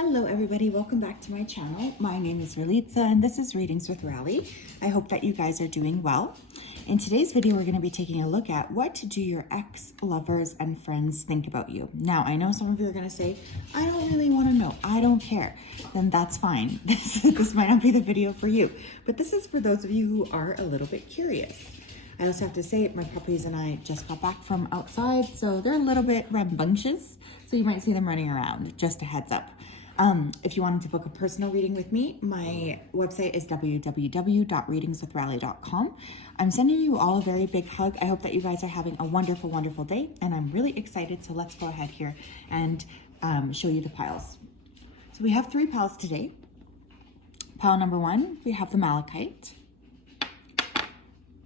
Hello everybody, welcome back to my channel. My name is Ralitza and this is Readings with Rally. I hope that you guys are doing well. In today's video, we're going to be taking a look at what do your ex-lovers and friends think about you. Now, I know some of you are going to say, I don't really want to know, I don't care. Then that's fine. This might not be the video for you, but this is for those of you who are a little bit curious. I also have to say, my puppies and I just got back from outside, so they're a little bit rambunctious, so you might see them running around, just a heads up. If you wanted to book a personal reading with me, my website is www.readingswithrally.com. I'm sending you all a very big hug. I hope that you guys are having a wonderful, wonderful day, and I'm really excited, so let's go ahead here and show you the piles. So we have 3 piles today. Pile number 1, we have the malachite.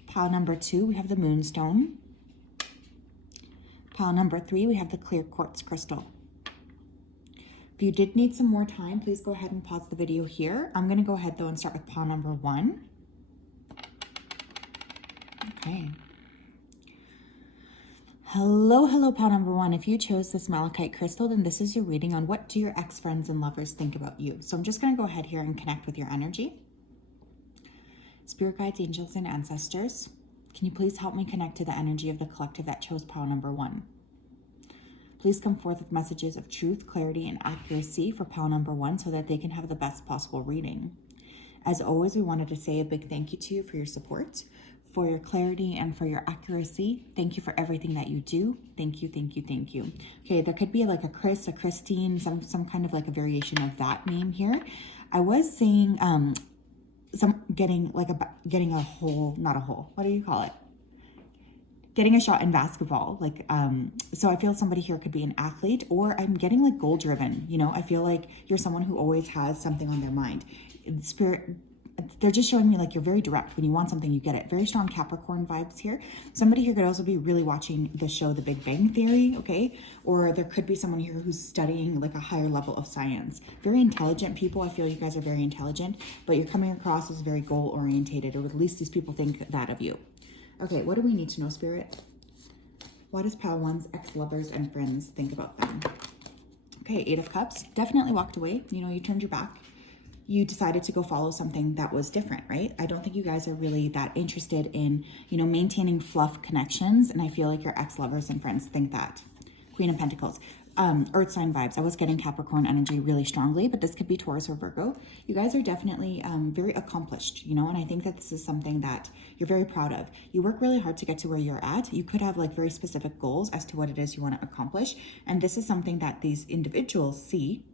Pile number 2, we have the moonstone. Pile number 3, we have the clear quartz crystal. If you did need some more time, please go ahead and pause the video here. I'm going to go ahead though and start with pile number 1. Okay. Hello, pile number 1. If you chose this malachite crystal, then this is your reading on what do your ex-friends and lovers think about you. So I'm just going to go ahead here and connect with your energy. Spirit guides, angels, and ancestors, can you please help me connect to the energy of the collective that chose pile number 1? Please come forth with messages of truth, clarity, and accuracy for pile number 1 so that they can have the best possible reading. As always, we wanted to say a big thank you to you for your support, for your clarity, and for your accuracy. Thank you for everything that you do. Thank you, thank you, thank you. Okay, there could be like a Chris, a Christine, some kind of like a variation of that name here. I was saying getting a hole, not a hole. What do you call it? Getting a shot in basketball. So I feel somebody here could be an athlete, or I'm getting like goal driven. You know, I feel like you're someone who always has something on their mind. Spirit, they're just showing me like you're very direct. When you want something, you get it. Very strong Capricorn vibes here. Somebody here could also be really watching the show The Big Bang Theory, okay? Or there could be someone here who's studying like a higher level of science. Very intelligent people. I feel you guys are very intelligent, but you're coming across as very goal orientated, or at least these people think that of you. Okay, what do we need to know, Spirit? What does pile 1's ex-lovers and friends think about them? Okay, 8 of Cups. Definitely walked away. You know, you turned your back. You decided to go follow something that was different, right? I don't think you guys are really that interested in, you know, maintaining fluff connections. And I feel like your ex-lovers and friends think that. Queen of Pentacles. Earth sign vibes. I was getting Capricorn energy really strongly, but this could be Taurus or Virgo. You guys are definitely very accomplished, you know, and I think that this is something that you're very proud of. You work really hard to get to where you're at. You could have like very specific goals as to what it is you want to accomplish. And this is something that these individuals see.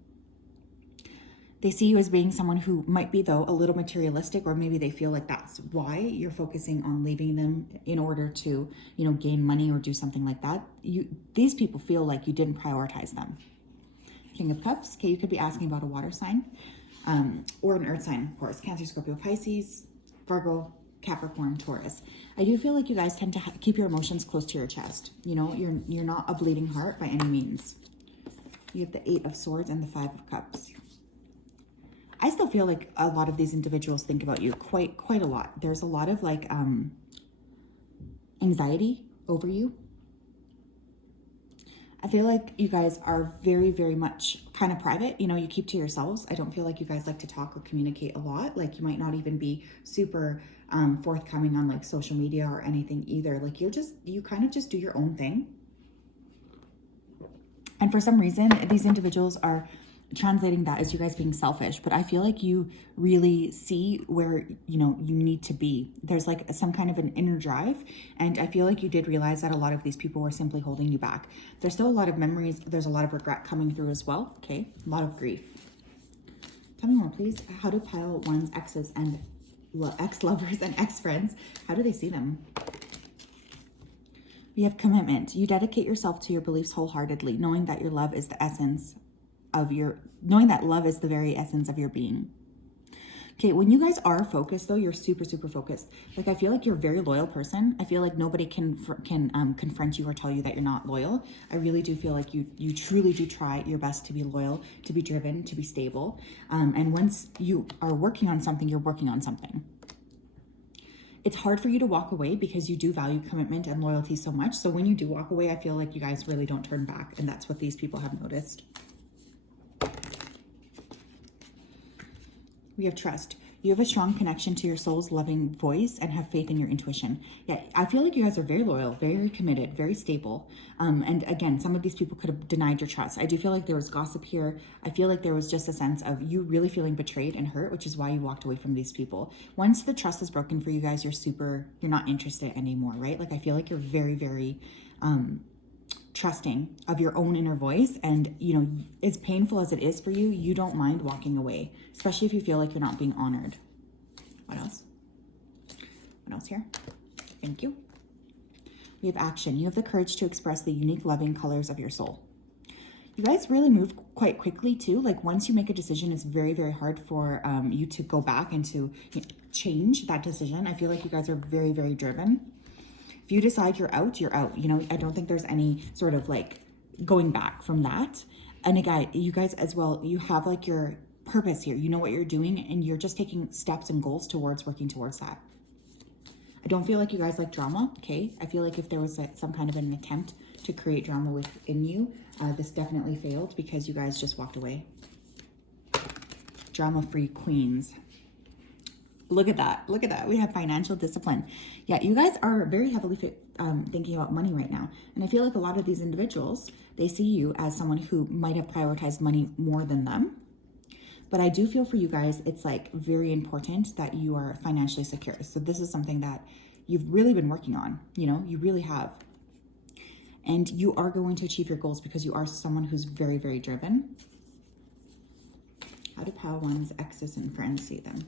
They see you as being someone who might be, though, a little materialistic, or maybe they feel like that's why you're focusing on leaving them in order to, you know, gain money or do something like that. These people feel like you didn't prioritize them. King of Cups. Okay, you could be asking about a water sign or an earth sign, of course. Cancer, Scorpio, Pisces, Virgo, Capricorn, Taurus. I do feel like you guys tend to keep your emotions close to your chest. You know, you're not a bleeding heart by any means. You have the 8 of Swords and the 5 of Cups. I still feel like a lot of these individuals think about you quite a lot. There's a lot of like anxiety over you. I feel like you guys are very, very much kind of private. You know, you keep to yourselves. I don't feel like you guys like to talk or communicate a lot. Like you might not even be super forthcoming on like social media or anything either. Like you kind of just do your own thing. And for some reason, these individuals are translating that as you guys being selfish, but I feel like you really see where, you know, you need to be. There's like some kind of an inner drive, and I feel like you did realize that a lot of these people were simply holding you back. There's still a lot of memories. There's a lot of regret coming through as well. Okay, a lot of grief. Tell me more, please. How do pile 1's exes and ex-lovers and ex-friends, how do they see them? We have commitment. You dedicate yourself to your beliefs wholeheartedly, knowing that your love is the essence of knowing that love is the very essence of your being. Okay, when you guys are focused though, you're super focused. Like I feel like you're a very loyal person. I feel like nobody can confront you or tell you that you're not loyal. I really do feel like you truly do try your best to be loyal, to be driven, to be stable. And once you are working on something, you're working on something. It's hard for you to walk away because you do value commitment and loyalty so much. So when you do walk away, I feel like you guys really don't turn back, and that's what these people have noticed. We have trust. You have a strong connection to your soul's loving voice and have faith in your intuition. Yeah, I feel like you guys are very loyal, very committed, very stable. And again, some of these people could have denied your trust. I do feel like there was gossip here. I feel like there was just a sense of you really feeling betrayed and hurt, which is why you walked away from these people. Once the trust is broken for you guys, you're not interested anymore, right? Like I feel like you're very, very trusting of your own inner voice, and as painful as it is for you, you don't mind walking away, especially if you feel like you're not being honored. What else here? Thank you. We have action. You have the courage to express the unique loving colors of your soul. You guys really move quite quickly too. Like once you make a decision, it's very, very hard for you to go back and to change that decision. I feel like you guys are very, very driven. If you decide you're out, you're out. I don't think there's any sort of like going back from that. And again, you guys as well, you have like your purpose here. You know what you're doing and you're just taking steps and goals towards working towards that. I don't feel like you guys like drama, okay? I feel like if there was some kind of an attempt to create drama within you, this definitely failed because you guys just walked away. Drama-free queens. Look at that. Look at that. We have financial discipline. Yeah, you guys are very heavily thinking about money right now. And I feel like a lot of these individuals, they see you as someone who might have prioritized money more than them. But I do feel for you guys, it's like very important that you are financially secure. So this is something that you've really been working on. You really have. And you are going to achieve your goals because you are someone who's very, very driven. How do Pile One's exes and friends see them?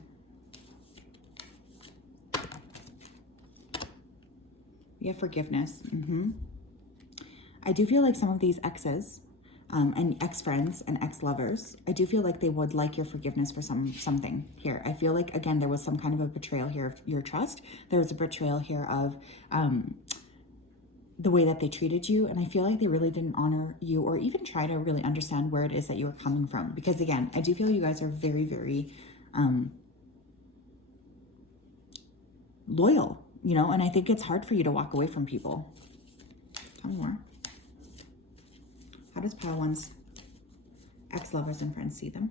We have forgiveness. I do feel like some of these exes and ex-friends and ex-lovers, I do feel like they would like your forgiveness for something here. I feel like, again, there was some kind of a betrayal here of your trust. There was a betrayal here of the way that they treated you. And I feel like they really didn't honor you or even try to really understand where it is that you were coming from. Because again, I do feel you guys are very, very loyal. And I think it's hard for you to walk away from people. Tell me more. How does Pile One's ex-lovers and friends see them?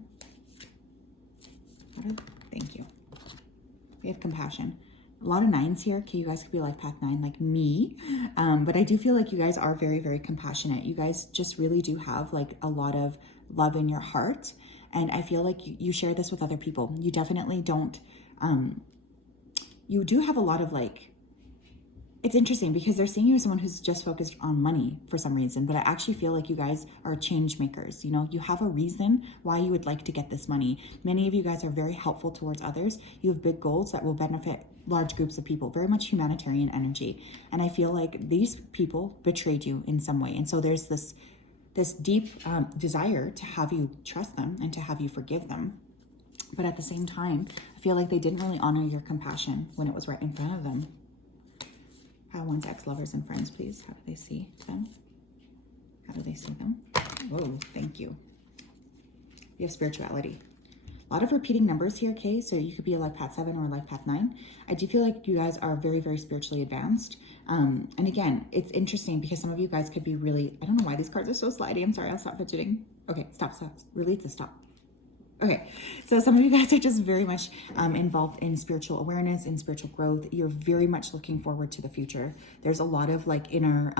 Thank you. We have compassion. A lot of nines here. Okay, you guys could be life path 9 like me. But I do feel like you guys are very, very compassionate. You guys just really do have like a lot of love in your heart. And I feel like you share this with other people. You definitely don't... you do have a lot of like, it's interesting because they're seeing you as someone who's just focused on money for some reason, but I actually feel like you guys are change makers. You have a reason why you would like to get this money. Many of you guys are very helpful towards others. You have big goals that will benefit large groups of people, very much humanitarian energy. And I feel like these people betrayed you in some way. And so there's this deep desire to have you trust them and to have you forgive them. But at the same time, I feel like they didn't really honor your compassion when it was right in front of them. Pile One's ex-lovers and friends, please. How do they see them? How do they see them? Whoa, thank you. You have spirituality. A lot of repeating numbers here, okay? So you could be a life path 7 or a life path 9. I do feel like you guys are very, very spiritually advanced. And again, it's interesting because some of you guys could be really, I don't know why these cards are so slidey. I'm sorry, I'll stop fidgeting. Okay, stop. Ralitza, stop. Okay, so some of you guys are just very much involved in spiritual awareness, in spiritual growth. You're very much looking forward to the future. There's a lot of like inner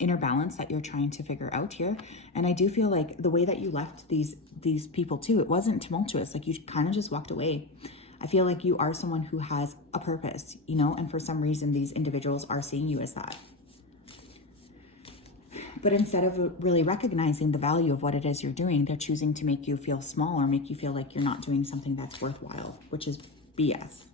balance that you're trying to figure out here. And I do feel like the way that you left these people too, it wasn't tumultuous. Like you kind of just walked away. I feel like you are someone who has a purpose, and for some reason these individuals are seeing you as that. But instead of really recognizing the value of what it is you're doing, they're choosing to make you feel small or make you feel like you're not doing something that's worthwhile, which is BS.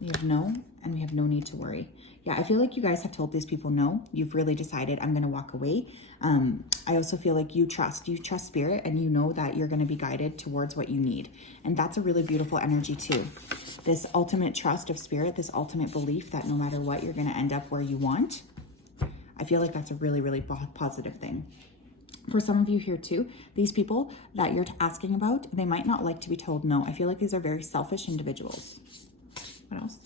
We have no, and we have no need to worry. Yeah, I feel like you guys have told these people no. You've really decided, I'm going to walk away. I also feel like you trust spirit, and you know that you're going to be guided towards what you need. And that's a really beautiful energy too. This ultimate trust of spirit, this ultimate belief that no matter what, you're going to end up where you want. I feel like that's a really, really positive thing. For some of you here too, these people that you're asking about, they might not like to be told no. I feel like these are very selfish individuals. What else?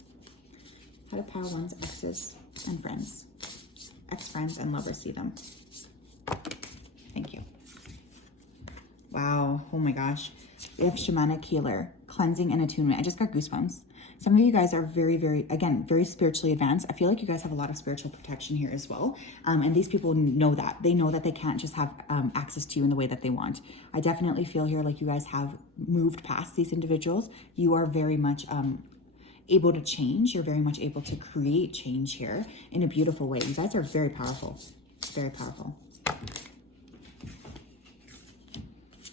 How do Pile One's exes and friends, ex-friends and lovers see them? Thank you. Wow. Oh my gosh. We have shamanic healer, cleansing and attunement. I just got goosebumps. Some of you guys are very, very, again, very spiritually advanced. I feel like you guys have a lot of spiritual protection here as well. And these people know that. They know that they can't just have access to you in the way that they want. I definitely feel here like you guys have moved past these individuals. You are very much able to change. You're very much able to create change here in a beautiful way. You guys are very powerful. Very powerful.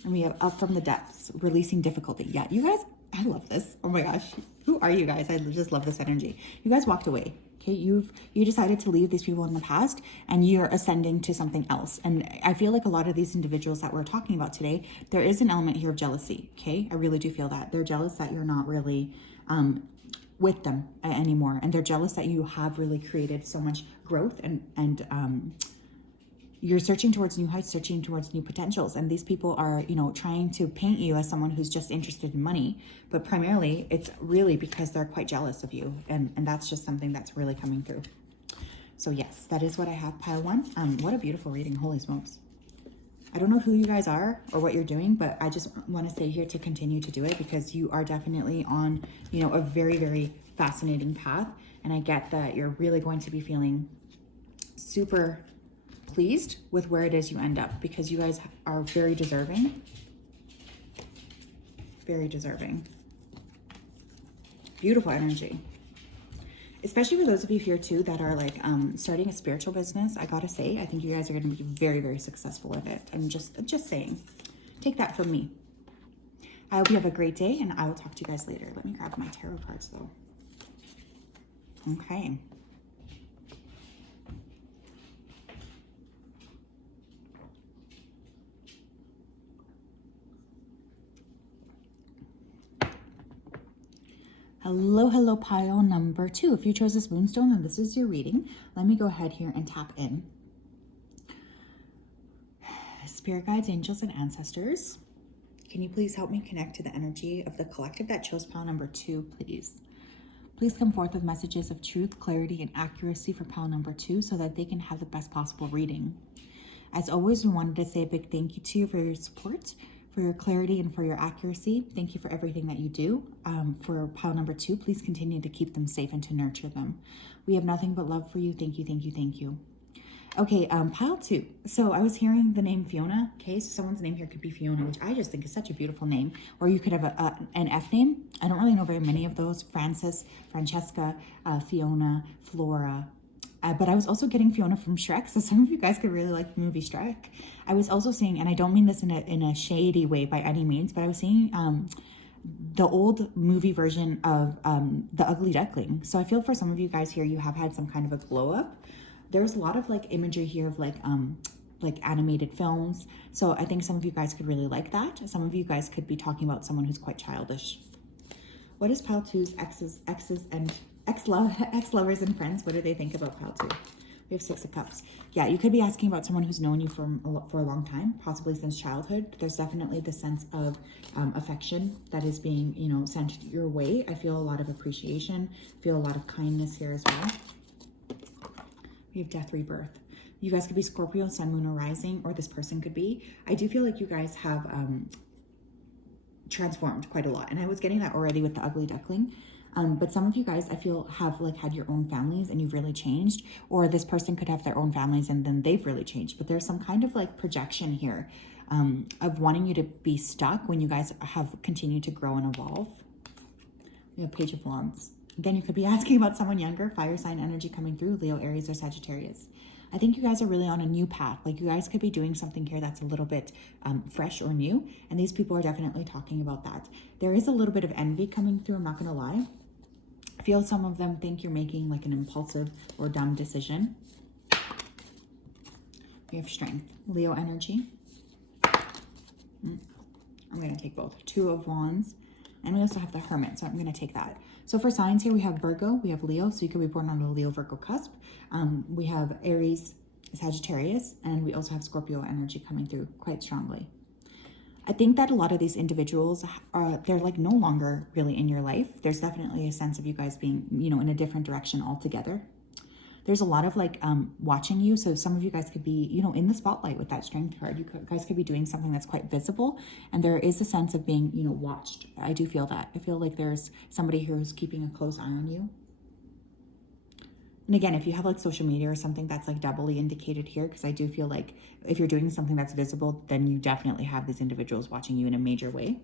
And we have up from the depths, releasing difficulty. Yeah, you guys, I love this. Oh my gosh. Who are you guys? I just love this energy. You guys walked away. Okay, you decided to leave these people in the past and you're ascending to something else. And I feel like a lot of these individuals that we're talking about today, there is an element here of jealousy. Okay, I really do feel that. They're jealous that you're not really with them anymore. And they're jealous that you have really created so much growth and you're searching towards new heights, searching towards new potentials. And these people are, you know, trying to paint you as someone who's just interested in money. But primarily, it's really because they're quite jealous of you. And that's just something that's really coming through. So yes, that is what I have, pile one. What a beautiful reading. Holy smokes. I don't know who you guys are or what you're doing, but I just want to stay here to continue to do it because you are definitely on, you know, a very, very fascinating path. And I get that you're really going to be feeling super pleased with where it is you end up because you guys are very deserving. Very deserving. Beautiful energy. Especially for those of you here too that are like starting a spiritual business. I gotta say, I think you guys are going to be very, very successful with it. I'm just saying. Take that from me. I hope you have a great day and I will talk to you guys later. Let me grab my tarot cards though. Okay. Hello, pile number 2. If you chose this moonstone and this is your reading, let me go ahead here and tap in. Spirit guides, angels, and ancestors, can you please help me connect to the energy of the collective that chose pile number 2, please? Please come forth with messages of truth, clarity, and accuracy for pile number 2 so that they can have the best possible reading. As always, we wanted to say a big thank you to you for your support, for your clarity, and for your accuracy. Thank you for everything that you do. For pile number 2, please continue to keep them safe and to nurture them. We have nothing but love for you. Thank you, thank you, thank you. Okay, pile 2. So I was hearing the name Fiona. Okay, so someone's name here could be Fiona, which I just think is such a beautiful name. Or you could have an F name. I don't really know very many of those. Francis, Francesca, Fiona, Flora. But I was also getting Fiona from Shrek, so some of you guys could really like the movie Shrek. I was also seeing, and I don't mean this in a shady way by any means, but I was seeing the old movie version of The Ugly Duckling. So I feel for some of you guys here, you have had some kind of a glow up. There's a lot of like imagery here of like animated films. So I think some of you guys could really like that. Some of you guys could be talking about someone who's quite childish. What is pile 2's exes, and ex-lovers and friends? What do they think about pile 2? We have 6 of Cups. Yeah, you could be asking about someone who's known you for a long time, possibly since childhood. There's definitely the sense of affection that is being, you know, sent your way. I feel a lot of appreciation, feel a lot of kindness here as well. We have Death, Rebirth. You guys could be Scorpio, Sun, Moon, or Rising, or this person could be. I do feel like you guys have transformed quite a lot. And I was getting that already with the Ugly Duckling. But some of you guys, I feel, have like had your own families and you've really changed, or this person could have their own families and then they've really changed. But there's some kind of like projection here of wanting you to be stuck when you guys have continued to grow and evolve. We have Page of Wands. Again, you could be asking about someone younger, fire sign energy coming through, Leo, Aries, or Sagittarius. I think you guys are really on a new path. Like you guys could be doing something here that's a little bit fresh or new. And these people are definitely talking about that. There is a little bit of envy coming through, I'm not going to lie. I feel some of them think you're making like an impulsive or dumb decision. We have Strength, Leo energy. I'm going to take both. 2 of Wands. And we also have the Hermit, so I'm going to take that. So for signs here, we have Virgo, we have Leo, so you could be born on a Leo-Virgo cusp. We have Aries, Sagittarius, and we also have Scorpio energy coming through quite strongly. I think that a lot of these individuals they're like no longer really in your life. There's definitely a sense of you guys being, you know, in a different direction altogether. there's a lot of like watching you. So some of you guys could be, you know, in the spotlight with that Strength card. You guys could be doing something that's quite visible, and there is a sense of being, you know, watched. I do feel that. I feel like there's somebody here who's keeping a close eye on you. And again, if you have like social media or something, that's like doubly indicated here, because I do feel like if you're doing something that's visible, then you definitely have these individuals watching you in a major way.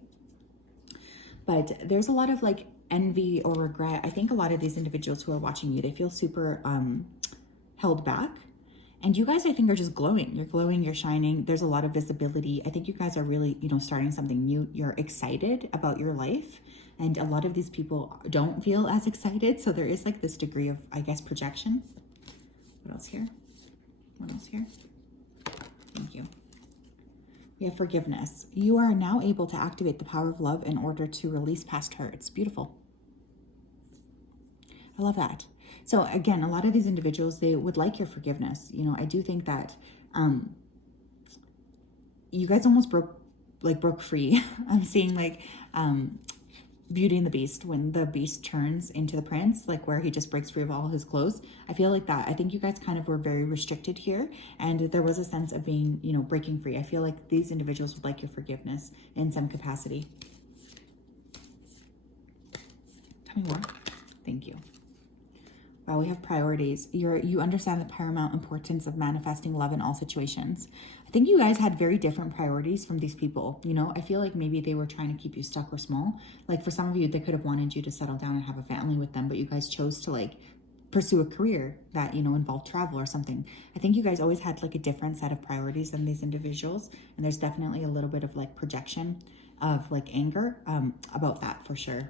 But there's a lot of like envy or regret. I think a lot of these individuals who are watching you, they feel super held back. And you guys, I think, are just glowing. You're glowing, you're shining. There's a lot of visibility. I think you guys are really, you know, starting something new. You're excited about your life. And a lot of these people don't feel as excited. So there is like this degree of, I guess, projection. What else here? What else here? Thank you. We have forgiveness. You are now able to activate the power of love in order to release past hurts. Beautiful. I love that. So again, a lot of these individuals, they would like your forgiveness. You know, I do think that you guys almost broke free. I'm seeing like Beauty and the Beast, when the beast turns into the prince, like where he just breaks free of all his clothes. I feel like that. I think you guys kind of were very restricted here, and there was a sense of being, you know, breaking free. I feel like these individuals would like your forgiveness in some capacity. Tell me more. Thank you. Wow, we have priorities. You understand the paramount importance of manifesting love in all situations. I think you guys had very different priorities from these people. You know, I feel like maybe they were trying to keep you stuck or small. Like for some of you, they could have wanted you to settle down and have a family with them, but you guys chose to like pursue a career that, you know, involved travel or something. I think you guys always had like a different set of priorities than these individuals. And there's definitely a little bit of like projection of like anger about that for sure.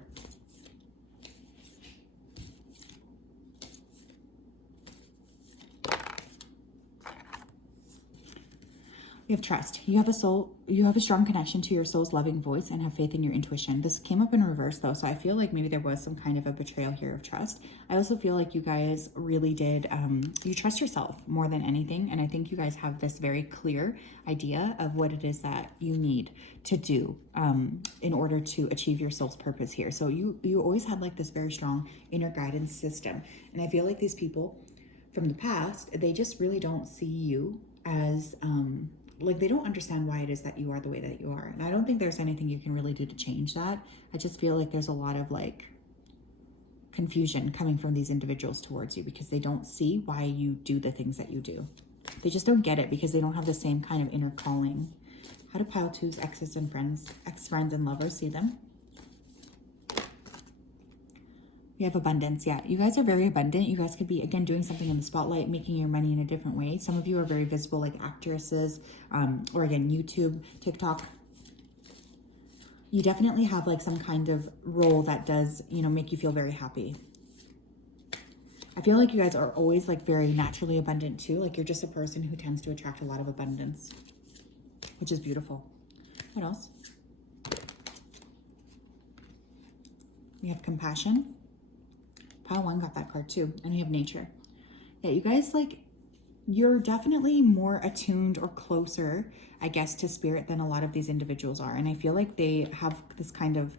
We have trust. You have a strong connection to your soul's loving voice and have faith in your intuition. This came up in reverse though, so I feel like maybe there was some kind of a betrayal here of trust. I also feel like you guys really did, you trust yourself more than anything, and I think you guys have this very clear idea of what it is that you need to do in order to achieve your soul's purpose here. So you always had like this very strong inner guidance system, and I feel like these people from the past, they just really don't see you as like they don't understand why it is that you are the way that you are. And I don't think there's anything you can really do to change that. I just feel like there's a lot of like confusion coming from these individuals towards you because they don't see why you do the things that you do. They just don't get it because they don't have the same kind of inner calling. How do pile twos, exes and friends, ex-friends and lovers see them? We have abundance. Yeah, you guys are very abundant. You guys could be, again, doing something in the spotlight, making your money in a different way. Some of you are very visible, like actresses, or again, YouTube, TikTok. You definitely have like some kind of role that does, you know, make you feel very happy. I feel like you guys are always like very naturally abundant too. Like you're just a person who tends to attract a lot of abundance, which is beautiful. What else? We have compassion. Pile one got that card too. And we have nature. Yeah, you guys like, you're definitely more attuned or closer, I guess, to spirit than a lot of these individuals are. And I feel like they have this kind of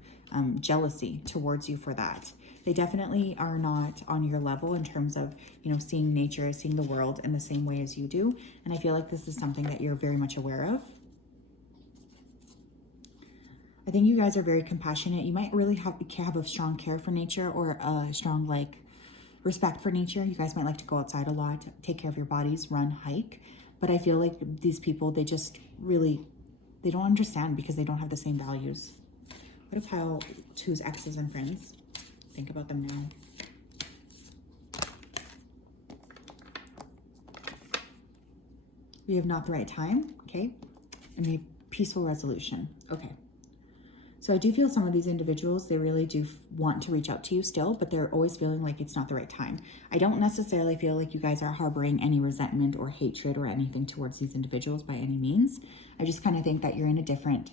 jealousy towards you for that. They definitely are not on your level in terms of, you know, seeing nature, seeing the world in the same way as you do. And I feel like this is something that you're very much aware of. I think you guys are very compassionate. You might really have a strong care for nature or a strong like respect for nature. You guys might like to go outside a lot, take care of your bodies, run, hike. But I feel like these people, they just really, they don't understand because they don't have the same values. What a pile twos, exes and friends. Think about them now. We have not the right time, okay? And we have peaceful resolution, okay. So I do feel some of these individuals, they really do want to reach out to you still, but they're always feeling like it's not the right time. I don't necessarily feel like you guys are harboring any resentment or hatred or anything towards these individuals by any means. I just kind of think that you're in a different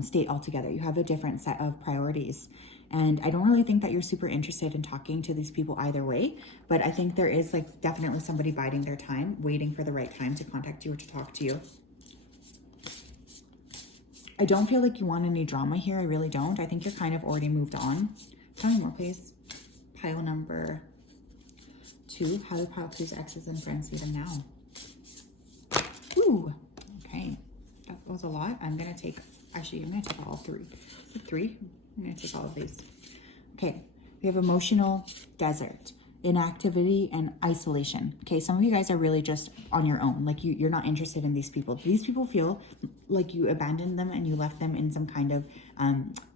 state altogether. You have a different set of priorities. And I don't really think that you're super interested in talking to these people either way, but I think there is like definitely somebody biding their time, waiting for the right time to contact you or to talk to you. I don't feel like you want any drama here. I really don't. I think you're kind of already moved on. Tell me more, please. Pile number 2. How do pile 3's exes and friends see them now? Ooh, okay. That was a lot. I'm going to take all 3. Is it 3? I'm going to take all of these. Okay, we have emotional desert, inactivity, and isolation. Okay, some of you guys are really just on your own. Like you're not interested in these people. These people feel like you abandoned them and you left them in some kind of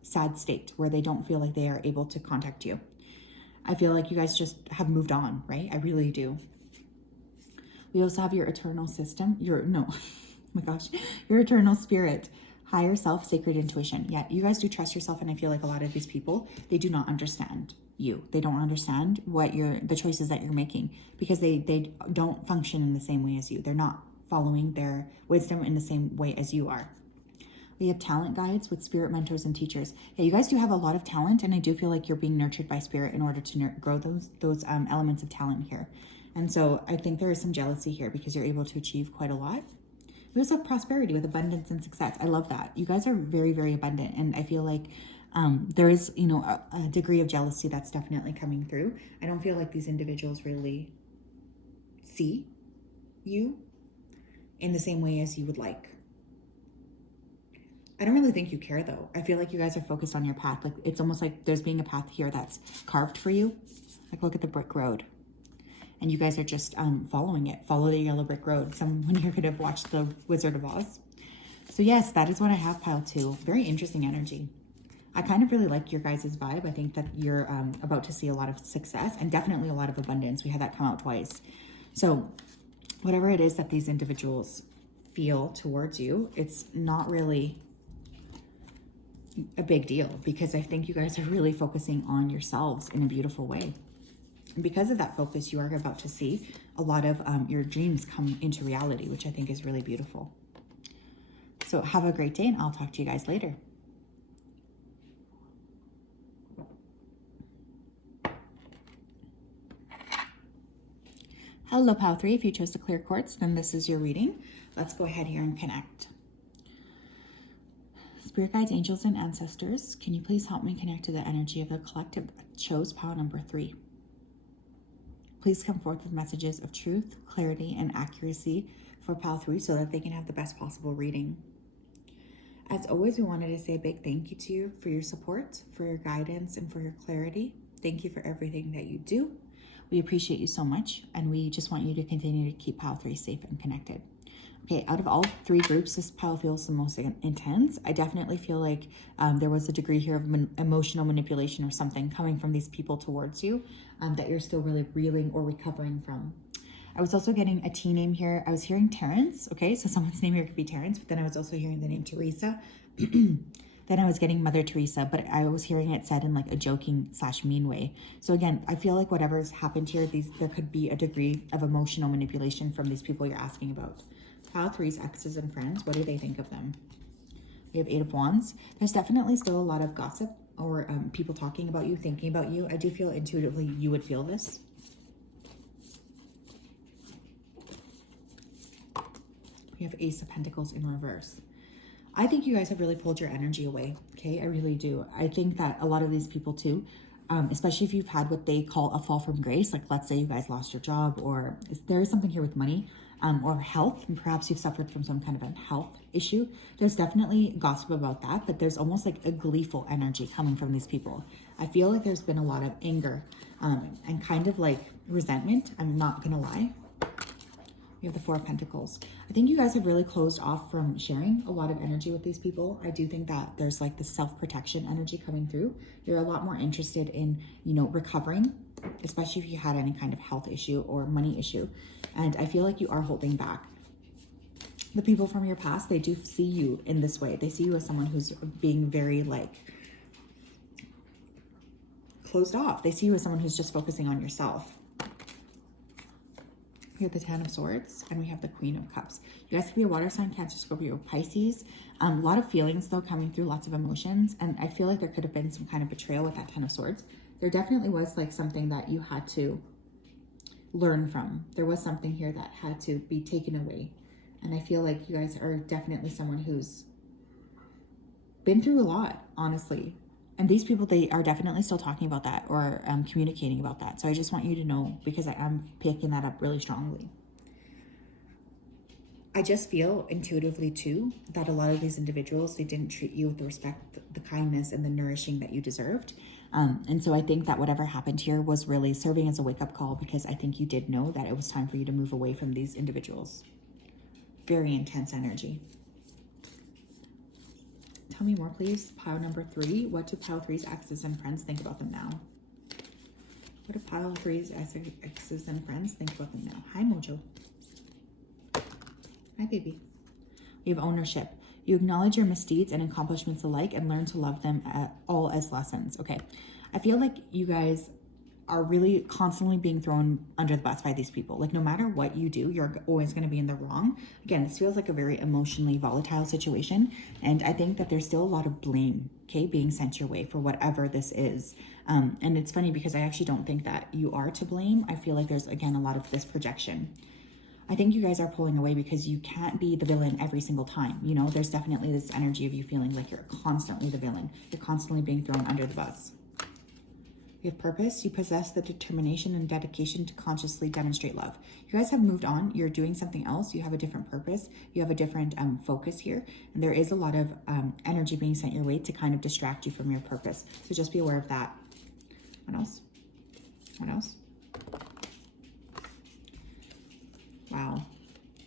sad state where they don't feel like they are able to contact you. I feel like you guys just have moved on, right? I really do. We also have your eternal system. Oh my gosh, your eternal spirit, higher self, sacred intuition. Yeah, you guys do trust yourself, and I feel like a lot of these people, they do not understand you. They don't understand the choices that you're making because they don't function in the same way as you. They're not following their wisdom in the same way as you are. We have talent guides with spirit mentors and teachers. Yeah, you guys do have a lot of talent, and I do feel like you're being nurtured by spirit in order to grow those elements of talent here. And so I think there is some jealousy here because you're able to achieve quite a lot. We also have prosperity with abundance and success. I love that. You guys are very, very abundant. And I feel like there is, a degree of jealousy that's definitely coming through. I don't feel like these individuals really see you in the same way as you would like. I don't really think you care though. I feel like you guys are focused on your path. Like it's almost like there's being a path here that's carved for you. Like look at the brick road. And you guys are just following it. Follow the yellow brick road. Someone here could have watched The Wizard of Oz. So yes, that is what I have, pile 2. Very interesting energy. I kind of really like your guys' vibe. I think that you're about to see a lot of success and definitely a lot of abundance. We had that come out twice. So whatever it is that these individuals feel towards you, it's not really a big deal because I think you guys are really focusing on yourselves in a beautiful way. And because of that focus, you are about to see a lot of your dreams come into reality, which I think is really beautiful. So have a great day, and I'll talk to you guys later. Hello, pile 3. If you chose the clear quartz, then this is your reading. Let's go ahead here and connect. Spirit guides, angels, and ancestors, can you please help me connect to the energy of the collective that chose pile number 3? Please come forth with messages of truth, clarity, and accuracy for pile 3 so that they can have the best possible reading. As always, we wanted to say a big thank you to you for your support, for your guidance, and for your clarity. Thank you for everything that you do. We appreciate you so much, and we just want you to continue to keep pile 3 safe and connected. Okay, out of all 3 groups, this pile feels the most intense. I definitely feel like there was a degree here of emotional manipulation or something coming from these people towards you that you're still really reeling or recovering from. I was also getting a T name here. I was hearing Terrence. Okay, so someone's name here could be Terrence, but then I was also hearing the name Teresa. Then I was getting Mother Teresa, but I was hearing it said in like a joking / mean way. So again, I feel like whatever's happened here, there could be a degree of emotional manipulation from these people you're asking about. Pile 3's exes and friends, what do they think of them? We have 8 of Wands. There's definitely still a lot of gossip or people talking about you, thinking about you. I do feel intuitively you would feel this. We have Ace of Pentacles in reverse. I think you guys have really pulled your energy away, okay? I really do. I think that a lot of these people too, especially if you've had what they call a fall from grace, like let's say you guys lost your job, or there is something here with money or health, and perhaps you've suffered from some kind of a health issue. There's definitely gossip about that, but there's almost like a gleeful energy coming from these people. I feel like there's been a lot of anger and kind of like resentment. I'm not gonna lie. We have the 4 of Pentacles. I think you guys have really closed off from sharing a lot of energy with these people. I do think that there's like the self-protection energy coming through. You're a lot more interested in, recovering, especially if you had any kind of health issue or money issue. And I feel like you are holding back. The people from your past, they do see you in this way. They see you as someone who's being very like closed off. They see you as someone who's just focusing on yourself. We have the 10 of Swords, and we have the Queen of Cups. You guys could be a water sign, Cancer, Scorpio, Pisces. A lot of feelings, though, coming through, lots of emotions. And I feel like there could have been some kind of betrayal with that 10 of Swords. There definitely was like something that you had to learn from. There was something here that had to be taken away. And I feel like you guys are definitely someone who's been through a lot, honestly. And these people, they are definitely still talking about that or communicating about that. So I just want you to know, because I am picking that up really strongly. I just feel intuitively too that a lot of these individuals, they didn't treat you with the respect, the kindness, and the nourishing that you deserved. And so I think that whatever happened here was really serving as a wake-up call, because I think you did know that it was time for you to move away from these individuals. Very intense energy. Tell me more, please. Pile number 3. What do pile 3's exes and friends think about them now? What do pile 3's exes and friends think about them now? Hi, Mojo. Hi, baby. We have ownership. You acknowledge your misdeeds and accomplishments alike and learn to love them all as lessons. Okay. I feel like you guys are really constantly being thrown under the bus by these people. Like, no matter what you do, you're always going to be in the wrong. Again, this feels like a very emotionally volatile situation. And I think that there's still a lot of blame, okay, being sent your way for whatever this is. And it's funny because I actually don't think that you are to blame. I feel like there's, again, a lot of this projection. I think you guys are pulling away because you can't be the villain every single time. You know, there's definitely this energy of you feeling like you're constantly the villain. You're constantly being thrown under the bus. You have purpose. You possess the determination and dedication to consciously demonstrate love. You guys have moved on. You're doing something else. You have a different purpose. You have a different focus here. And there is a lot of energy being sent your way to kind of distract you from your purpose. So just be aware of that. What else? What else? Wow.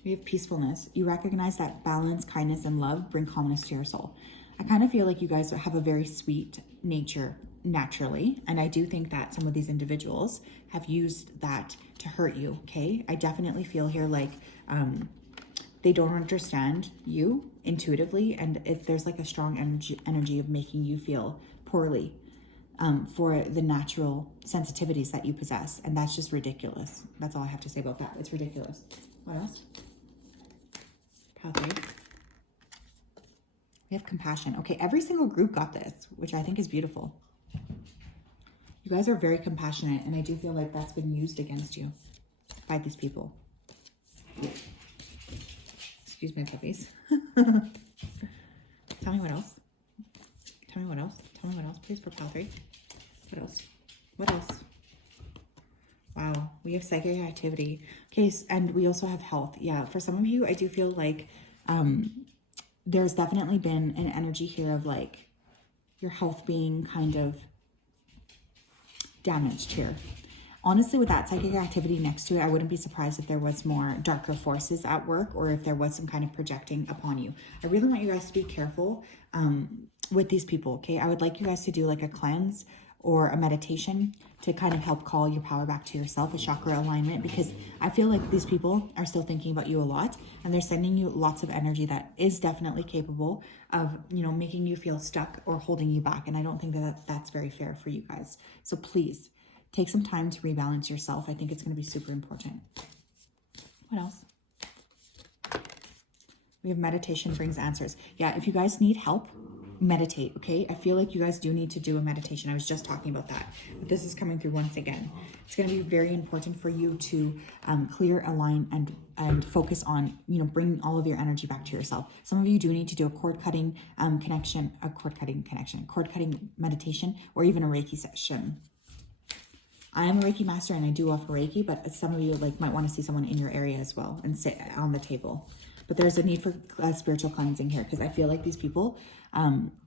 We have peacefulness. You recognize that balance, kindness, and love bring calmness to your soul. I kind of feel like you guys have a very sweet nature naturally. And I do think that some of these individuals have used that to hurt you, okay? I definitely feel here like they don't understand you intuitively. And if there's like a strong energy of making you feel poorly for the natural sensitivities that you possess. And that's just ridiculous. That's all I have to say about that. It's ridiculous. What else? Pile 3. We have compassion. Okay, every single group got this, which I think is beautiful. You guys are very compassionate, and I do feel like that's been used against you by these people. Excuse my puppies. Tell me what else. Tell me what else. Tell me what else, please, for pile 3. What else? What else? Wow, we have psychic activity. Okay, and we also have health. Yeah, for some of you, I do feel like there's definitely been an energy here of like your health being kind of damaged here. Honestly, with that psychic activity next to it, I wouldn't be surprised if there was more darker forces at work or if there was some kind of projecting upon you. I really want you guys to be careful with these people, okay? I would like you guys to do like a cleanse or a meditation to kind of help call your power back to yourself, a chakra alignment, because I feel like these people are still thinking about you a lot and they're sending you lots of energy that is definitely capable of, you know, making you feel stuck or holding you back. And I don't think that that's very fair for you guys. So please take some time to rebalance yourself. I think it's going to be super important. What else? We have meditation brings answers. Yeah, if you guys need help, meditate, okay? I feel like you guys do need to do a meditation. I was just talking about that. But this is coming through once again. It's going to be very important for you to clear, align, and focus on, you know, bringing all of your energy back to yourself. Some of you do need to do a cord cutting meditation, or even a Reiki session. I am a Reiki master and I do offer Reiki, but some of you like might want to see someone in your area as well and sit on the table. But there's a need for spiritual cleansing here because I feel like these people,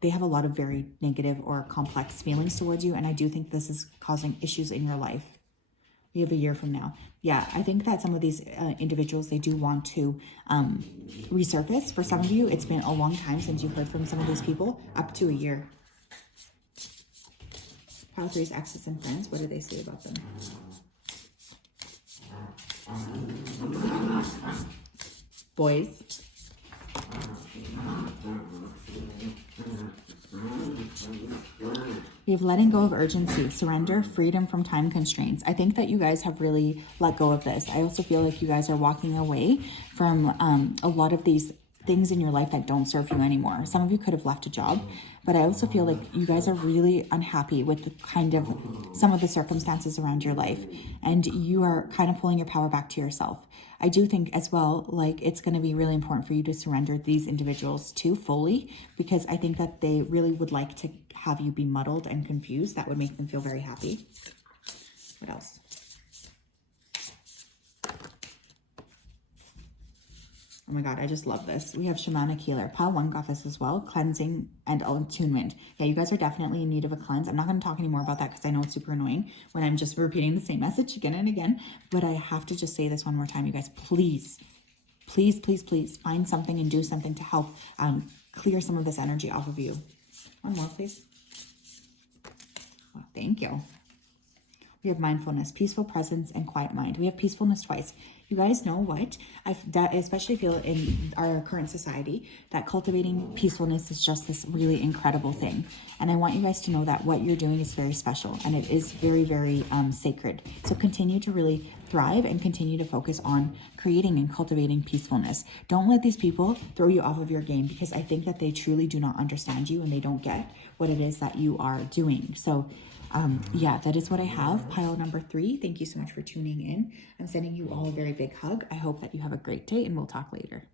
they have a lot of very negative or complex feelings towards you. And I do think this is causing issues in your life. We have a year from now. Yeah, I think that some of these individuals, they do want to resurface. For some of you, it's been a long time since you've heard from some of these people, up to a year. Pile 3's exes and friends, what do they say about them? Boys. We have letting go of urgency, surrender, freedom from time constraints. I think that you guys have really let go of this. I also feel like you guys are walking away from a lot of these things in your life that don't serve you anymore. Some of you could have left a job, but I also feel like you guys are really unhappy with the kind of some of the circumstances around your life, and you are kind of pulling your power back to yourself. I do think as well, like, it's going to be really important for you to surrender these individuals too fully, because I think that they really would like to have you be muddled and confused. That would make them feel very happy. What else? Oh my God, I just love this. We have Shamanic Healer. Pile 1 got this as well. Cleansing and attunement. Yeah, you guys are definitely in need of a cleanse. I'm not going to talk anymore about that because I know it's super annoying when I'm just repeating the same message again and again. But I have to just say this one more time, you guys. Please, please, please, please find something and do something to help clear some of this energy off of you. One more, please. Oh, thank you. We have mindfulness, peaceful presence, and quiet mind. We have peacefulness twice. You guys know what? I especially feel in our current society that cultivating peacefulness is just this really incredible thing. And I want you guys to know that what you're doing is very special and it is very, very sacred. So continue to really thrive and continue to focus on creating and cultivating peacefulness. Don't let these people throw you off of your game, because I think that they truly do not understand you and they don't get what it is that you are doing. So yeah, that is what I have. Pile number 3. Thank you so much for tuning in. I'm sending you all a very big hug. I hope that you have a great day, and we'll talk later.